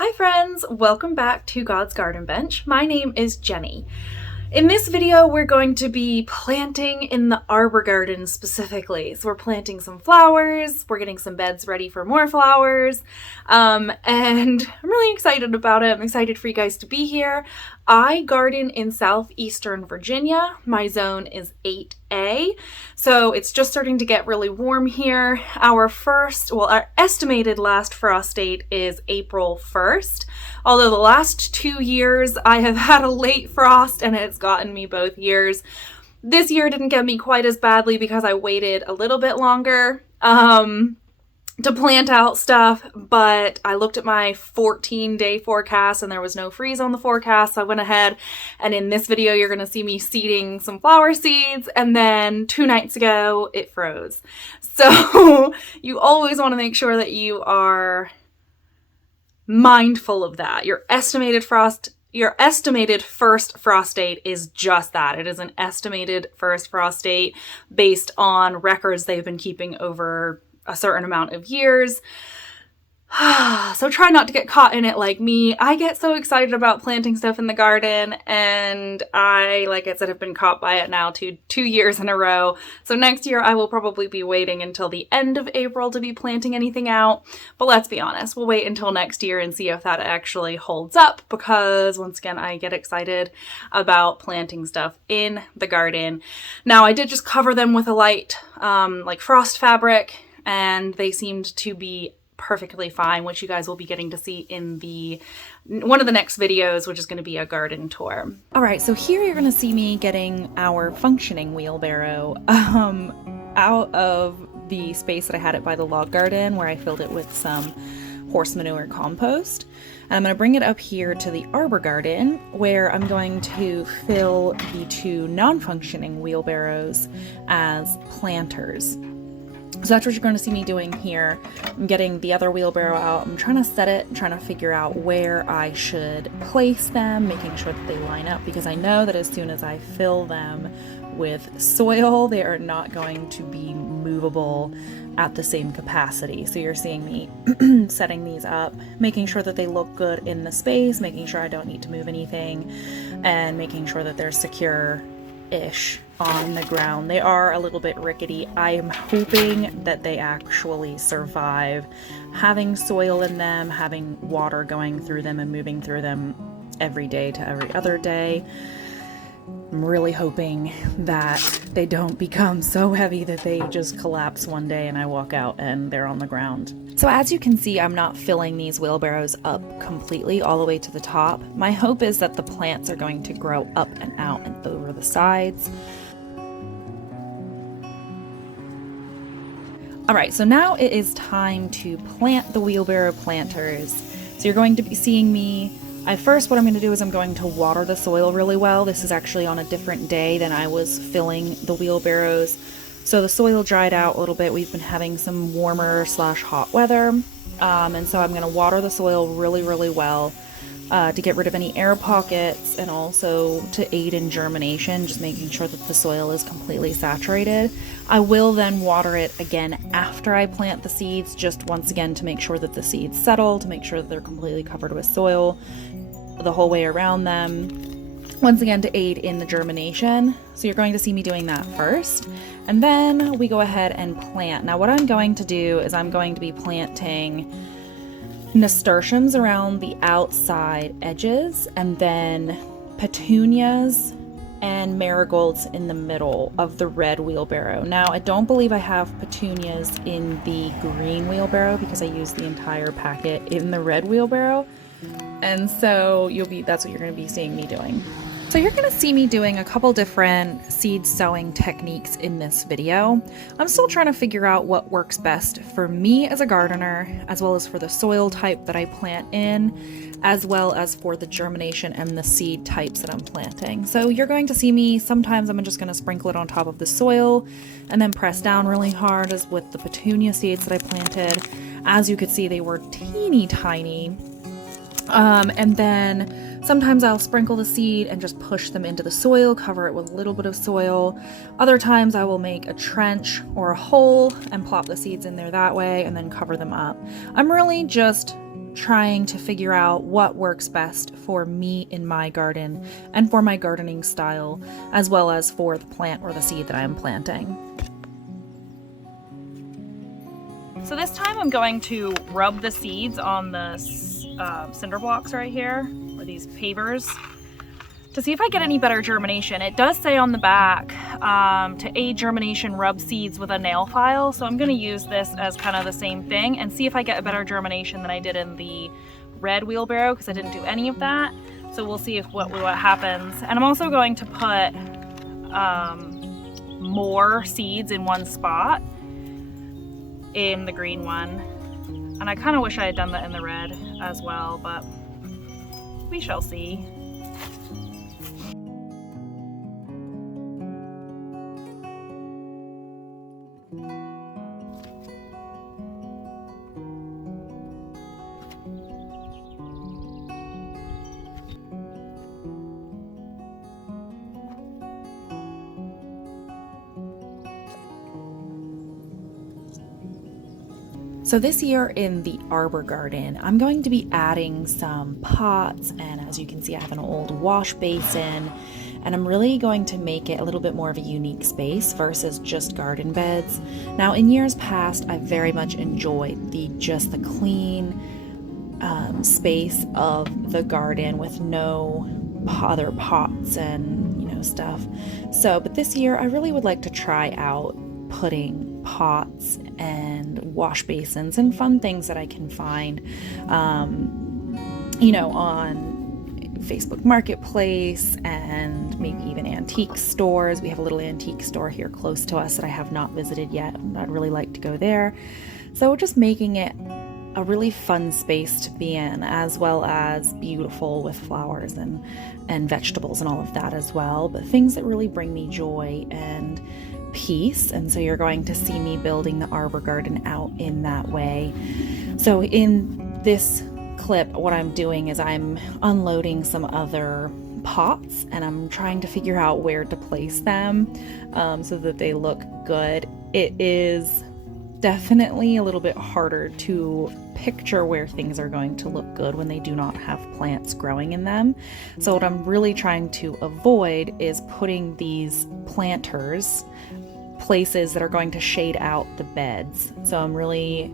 Hi friends, welcome back to God's Garden Bench. My name is Jenny. In this video, we're going to be planting in the arbor garden specifically. So we're planting some flowers, we're getting some beds ready for more flowers, and I'm really excited about it. I'm excited for you guys to be here. I garden in Southeastern Virginia. My zone is 8A, so it's just starting to get really warm here. Our estimated last frost date is April 1st. Although the last 2 years I have had a late frost and it's gotten me both years. This year didn't get me quite as badly because I waited a little bit longer to plant out stuff, but I looked at my 14-day forecast and there was no freeze on the forecast, so I went ahead and in this video you're going to see me seeding some flower seeds, and then 2 nights ago it froze. So you always want to make sure that you are mindful of that. Your estimated first frost date is just that. It is an estimated first frost date based on records they've been keeping over a certain amount of years. So try not to get caught in it like me. I get so excited about planting stuff in the garden, and I, like I said, have been caught by it now 2 years in a row. So next year I will probably be waiting until the end of April to be planting anything out. But let's be honest, we'll wait until next year and see if that actually holds up, because once again, I get excited about planting stuff in the garden. Now, I did just cover them with a light like frost fabric, and they seemed to be perfectly fine, which you guys will be getting to see in one of the next videos, which is going to be a garden tour. All right, so here you're going to see me getting our functioning wheelbarrow out of the space that I had it by the log garden, where I filled it with some horse manure compost. And I'm going to bring it up here to the arbor garden, where I'm going to fill the 2 non-functioning wheelbarrows as planters. So that's what you're going to see me doing here. I'm getting the other wheelbarrow out. I'm trying to set it, trying to figure out where I should place them, making sure that they line up, because I know that as soon as I fill them with soil, they are not going to be movable at the same capacity. So you're seeing me setting these up, making sure that they look good in the space, making sure I don't need to move anything, and making sure that they're secure-ish on the ground. They are a little bit rickety. I am hoping that they actually survive having soil in them, having water going through them and moving through them every day to every other day. I'm really hoping that they don't become so heavy that they just collapse one day and I walk out and they're on the ground. So as you can see, I'm not filling these wheelbarrows up completely all the way to the top. My hope is that the plants are going to grow up and out and over the sides. All right, so now it is time to plant the wheelbarrow planters. So you're going to be seeing me, what I'm going to do is I'm going to water the soil really well. This is actually on a different day than I was filling the wheelbarrows. So the soil dried out a little bit. We've been having some warmer / hot weather. And so I'm going to water the soil really, really well to get rid of any air pockets, and also to aid in germination, just making sure that the soil is completely saturated. I will then water it again after I plant the seeds, just once again to make sure that the seeds settle, to make sure that they're completely covered with soil the whole way around them, once again to aid in the germination. So you're going to see me doing that first, and then we go ahead and plant. Now what I'm going to do is I'm going to be planting nasturtiums around the outside edges, and then petunias and marigolds in the middle of the red wheelbarrow. Now, I don't believe I have petunias in the green wheelbarrow because I used the entire packet in the red wheelbarrow. And so that's what you're going to be seeing me doing. So you're going to see me doing a couple different seed sowing techniques in this video. I'm still trying to figure out what works best for me as a gardener, as well as for the soil type that I plant in, as well as for the germination and the seed types that I'm planting. So you're going to see me, sometimes I'm just going to sprinkle it on top of the soil and then press down really hard, as with the petunia seeds that I planted. As you could see, they were teeny tiny. And then sometimes I'll sprinkle the seed and just push them into the soil, cover it with a little bit of soil. Other times I will make a trench or a hole and plop the seeds in there that way and then cover them up. I'm really just trying to figure out what works best for me in my garden and for my gardening style, as well as for the plant or the seed that I'm planting. So this time I'm going to rub the seeds on the cinder blocks right here, or these pavers, to see if I get any better germination. It does say on the back, to aid germination, rub seeds with a nail file. So I'm gonna use this as kind of the same thing and see if I get a better germination than I did in the red wheelbarrow, because I didn't do any of that. So we'll see what happens. And I'm also going to put more seeds in one spot in the green one. And I kind of wish I had done that in the red as well, but we shall see. So this year in the arbor garden, I'm going to be adding some pots, and as you can see, I have an old wash basin, and I'm really going to make it a little bit more of a unique space versus just garden beds. Now, in years past, I very much enjoyed the clean space of the garden with no other pots and stuff. So, but this year I really would like to try out putting pots and wash basins and fun things that I can find, on Facebook Marketplace and maybe even antique stores. We have a little antique store here close to us that I have not visited yet. I'd really like to go there. So just making it a really fun space to be in, as well as beautiful with flowers and vegetables and all of that as well, but things that really bring me joy and peace. And so you're going to see me building the arbor garden out in that way. So in this clip, what I'm doing is I'm unloading some other pots and I'm trying to figure out where to place them so that they look good. It is definitely a little bit harder to picture where things are going to look good when they do not have plants growing in them. So what I'm really trying to avoid is putting these planters places that are going to shade out the beds. So I'm really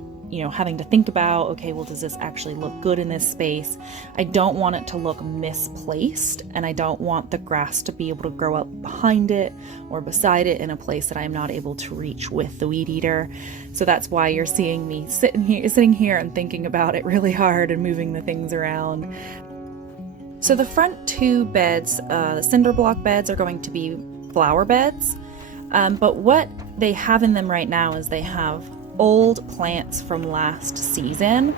having to think about, okay, well, does this actually look good in this space? I don't want it to look misplaced, and I don't want the grass to be able to grow up behind it or beside it in a place that I'm not able to reach with the weed eater. So that's why you're seeing me sitting here and thinking about it really hard and moving the things around. So the front two beds, the cinder block beds, are going to be flower beds. But what they have in them right now is they have old plants from last season,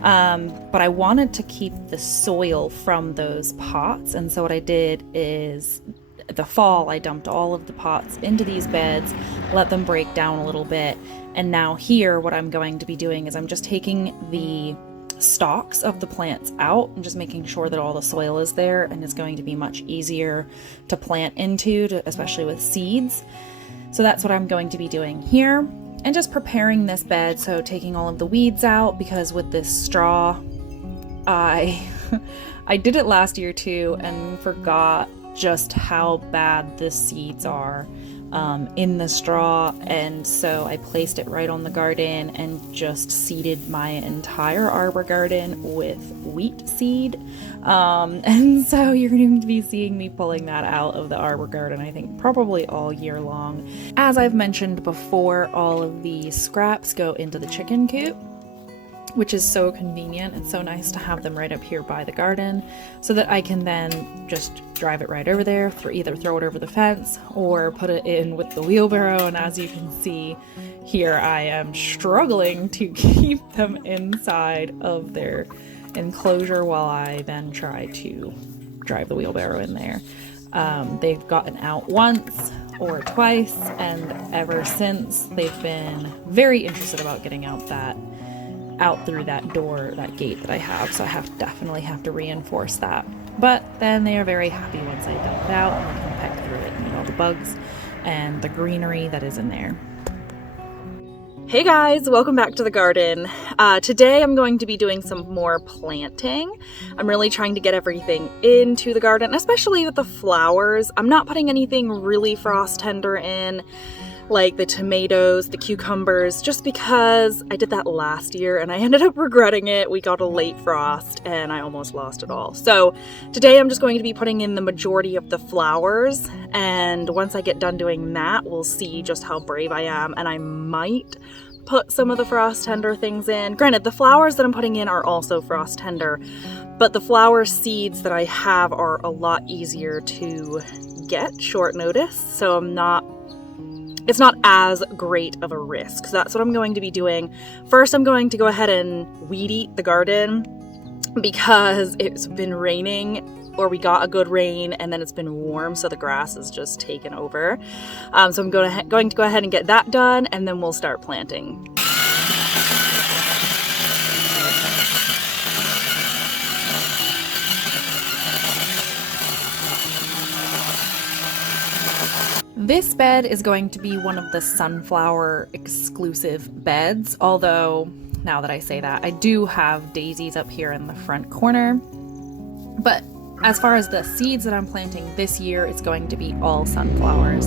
but I wanted to keep the soil from those pots, and so what I did is the fall I dumped all of the pots into these beds, let them break down a little bit, and now here what I'm going to be doing is I'm just taking the stalks of the plants out and just making sure that all the soil is there, and it's going to be much easier to plant into, especially with seeds. So that's what I'm going to be doing here. And just preparing this bed, so taking all of the weeds out, because with this straw, I did it last year too and forgot just how bad the seeds are in the straw, and so I placed it right on the garden and just seeded my entire arbor garden with wheat seed, and so you're going to be seeing me pulling that out of the arbor garden, I think probably all year long. As I've mentioned before, all of the scraps go into the chicken coop, which is so convenient and so nice to have them right up here by the garden, so that I can then just drive it right over there, either throw it over the fence or put it in with the wheelbarrow. And as you can see here, I am struggling to keep them inside of their enclosure while I then try to drive the wheelbarrow in there. They've gotten out once or twice, and ever since they've been very interested about getting out through that door, that gate that I have, so I definitely have to reinforce that. But then they are very happy once I dump it out, and they can peck through it and eat all the bugs and the greenery that is in there. Hey guys, welcome back to the garden. Today I'm going to be doing some more planting. I'm really trying to get everything into the garden, especially with the flowers. I'm not putting anything really frost tender in, like the tomatoes, the cucumbers, just because I did that last year and I ended up regretting it. We got a late frost and I almost lost it all. So today I'm just going to be putting in the majority of the flowers, and once I get done doing that, we'll see just how brave I am, and I might put some of the frost tender things in. Granted, the flowers that I'm putting in are also frost tender, but the flower seeds that I have are a lot easier to get short notice, so it's not as great of a risk. So that's what I'm going to be doing. First, I'm going to go ahead and weed eat the garden because it's been raining, or we got a good rain, and then it's been warm, so the grass is just taken over. So I'm going to go ahead and get that done, and then we'll start planting. This bed is going to be one of the sunflower exclusive beds, although now that I say that, I do have daisies up here in the front corner. But as far as the seeds that I'm planting this year, it's going to be all sunflowers.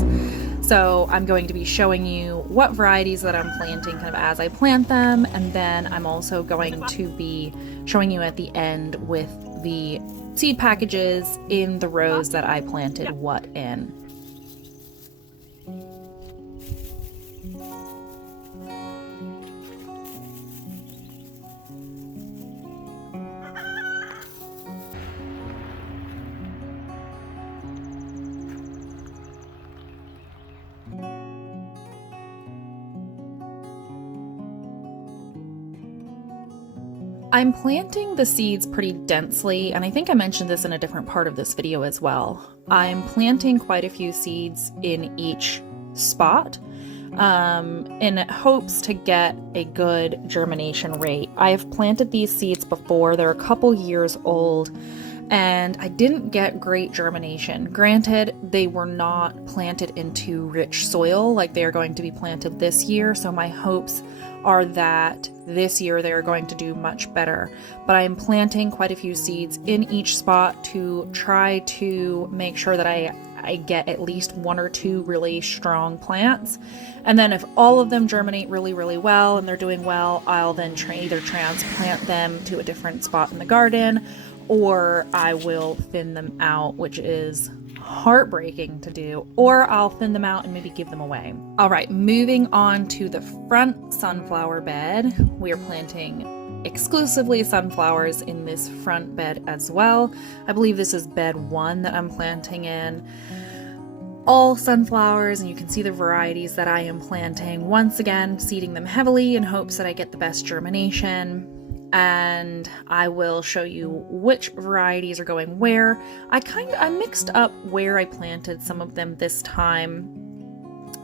So I'm going to be showing you what varieties that I'm planting kind of as I plant them, and then I'm also going to be showing you at the end with the seed packages in the rows that I planted what in. I'm planting the seeds pretty densely, and I think I mentioned this in a different part of this video as well. I'm planting quite a few seeds in each spot in hopes to get a good germination rate. I've planted these seeds before. They're a couple years old, and I didn't get great germination. Granted, they were not planted into rich soil like they are going to be planted this year, so my hopes are that this year they are going to do much better. But I am planting quite a few seeds in each spot to try to make sure that I get at least one or two really strong plants. And then if all of them germinate really, really well and they're doing well, I'll then either transplant them to a different spot in the garden, or I will thin them out, which is heartbreaking to do, or I'll thin them out and maybe give them away. All right, moving on to the front sunflower bed. We are planting exclusively sunflowers in this front bed as well. I believe this is bed 1 that I'm planting in. All sunflowers, and you can see the varieties that I am planting. Once again, seeding them heavily in hopes that I get the best germination. And I will show you which varieties are going where. I mixed up where I planted some of them this time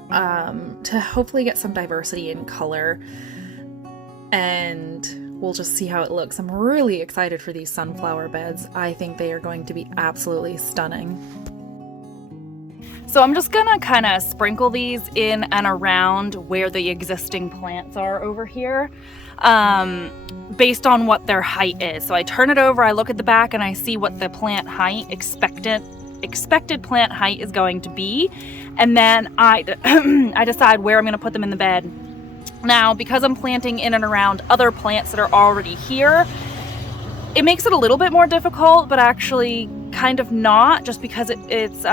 to hopefully get some diversity in color, and we'll just see how it looks. I'm really excited for these sunflower beds. I think they are going to be absolutely stunning. So I'm just gonna kind of sprinkle these in and around where the existing plants are over here, based on what their height is. So I turn it over, I look at the back, and I see what the plant height, expected plant height is going to be, and then I decide where I'm gonna put them in the bed. Now, because I'm planting in and around other plants that are already here, it makes it a little bit more difficult, but actually kind of not, just because it's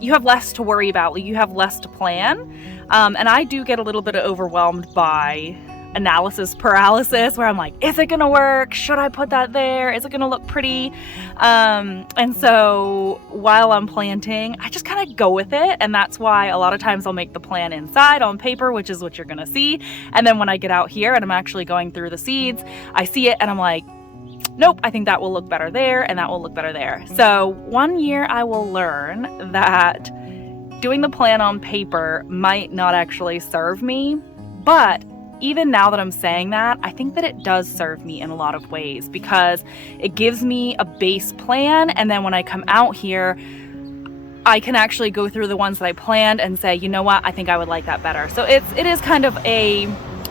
you have less to worry about, you have less to plan. And I do get a little bit overwhelmed by analysis paralysis, where I'm like, is it gonna work? Should I put that there? Is it gonna look pretty? And so while I'm planting, I just kind of go with it. And that's why a lot of times I'll make the plan inside on paper, which is what you're gonna see. And then when I get out here and I'm actually going through the seeds, I see it and I'm like, nope, I think that will look better there, and that will look better there. So one year I will learn that doing the plan on paper might not actually serve me, but even now that I'm saying that, I think that it does serve me in a lot of ways, because it gives me a base plan, and then when I come out here, I can actually go through the ones that I planned and say, you know what, I think I would like that better. So it is kind of a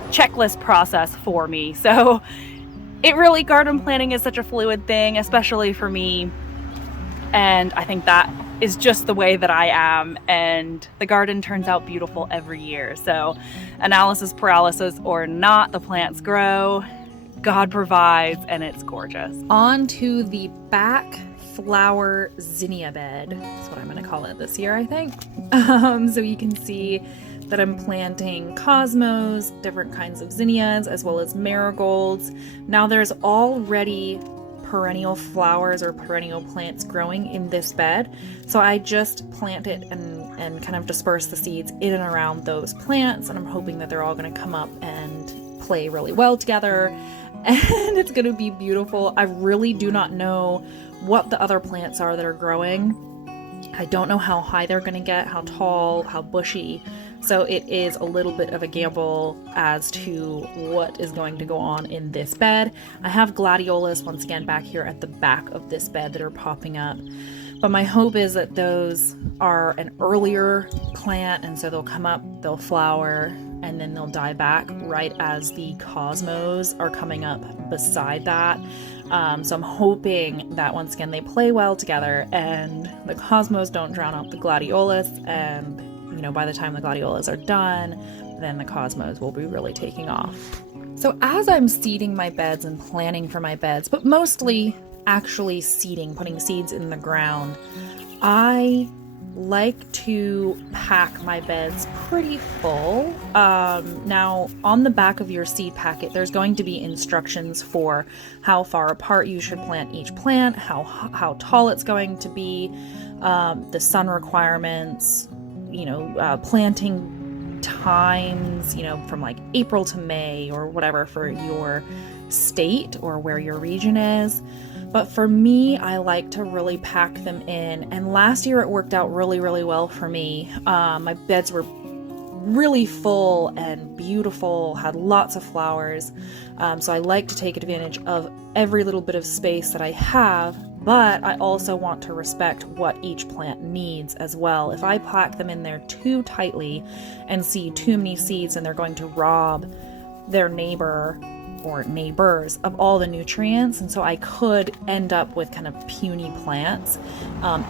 checklist process for me. So garden planning is such a fluid thing, especially for me. And I think that is just the way that I am. And the garden turns out beautiful every year. So analysis paralysis or not, the plants grow, God provides, and it's gorgeous. On to the back flower zinnia bed. That's what I'm going to call it this year, I think. So you can see that I'm planting cosmos, different kinds of zinnias, as well as marigolds. Now there's already perennial flowers or perennial plants growing in this bed. So I just plant it and kind of disperse the seeds in and around those plants. And I'm hoping that they're all going to come up and play really well together. And it's going to be beautiful. I really do not know what the other plants are that are growing. I don't know how high they're going to get, how tall, how bushy. So it is a little bit of a gamble as to what is going to go on in this bed. I have gladiolas once again back here at the back of this bed that are popping up. But my hope is that those are an earlier plant, and so they'll come up, they'll flower, and then they'll die back right as the cosmos are coming up beside that. So I'm hoping that once again they play well together and the cosmos don't drown out the gladiolas, and by the time the gladiolas are done, then the cosmos will be really taking off. So as I'm seeding my beds and planning for my beds, but mostly actually seeding, putting seeds in the ground, I like to pack my beds pretty full. Now on the back of your seed packet, there's going to be instructions for how far apart you should plant each plant, how tall it's going to be, the sun requirements, planting times, from like April to May or whatever for your state or where your region is. But for me, I like to really pack them in. And last year it worked out really, really well for me. My beds were really full and beautiful, had lots of flowers. So I like to take advantage of every little bit of space that I have. But I also want to respect what each plant needs as well. If I pack them in there too tightly and see too many seeds, and they're going to rob their neighbor or neighbors of all the nutrients, and so I could end up with kind of puny plants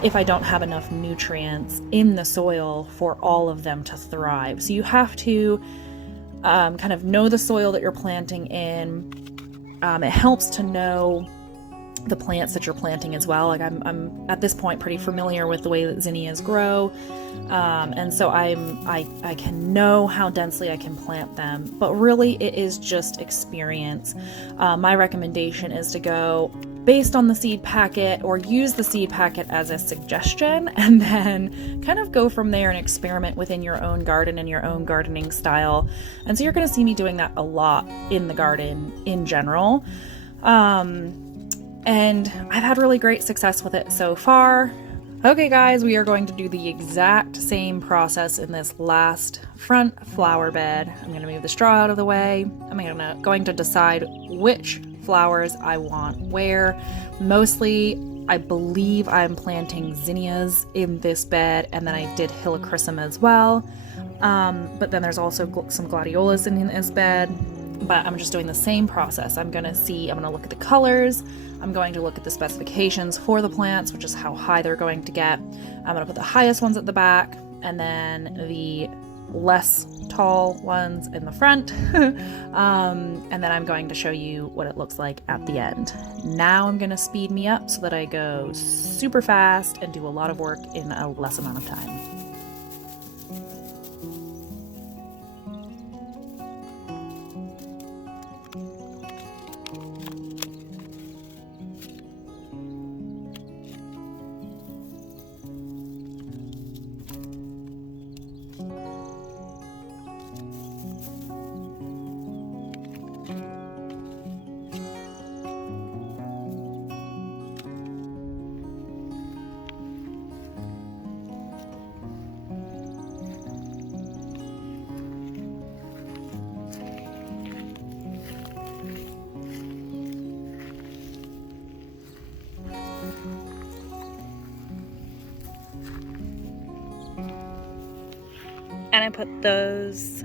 if I don't have enough nutrients in the soil for all of them to thrive. So you have to kind of know the soil that you're planting in. It helps to know the plants that you're planting as well. Like I'm at this point pretty familiar with the way that zinnias grow, and so I can know how densely I can plant them. But really, it is just experience. My recommendation is to go based on the seed packet, or use the seed packet as a suggestion, and then kind of go from there and experiment within your own garden and your own gardening style. And so you're going to see me doing that a lot in the garden in general. And I've had really great success with it so far. Okay guys, we are going to do the exact same process in this last front flower bed. I'm going to move the straw out of the way. I'm going to decide which flowers I want where. Mostly, I believe I'm planting zinnias in this bed, and then I did helichrysum as well. But then there's also some gladiolas in this bed. But I'm just doing the same process. I'm going to look at the colors. I'm going to look at the specifications for the plants, which is how high they're going to get. I'm going to put the highest ones at the back, and then the less tall ones in the front. And then I'm going to show you what it looks like at the end. Now I'm going to speed me up so that I go super fast and do a lot of work in a less amount of time. And I put those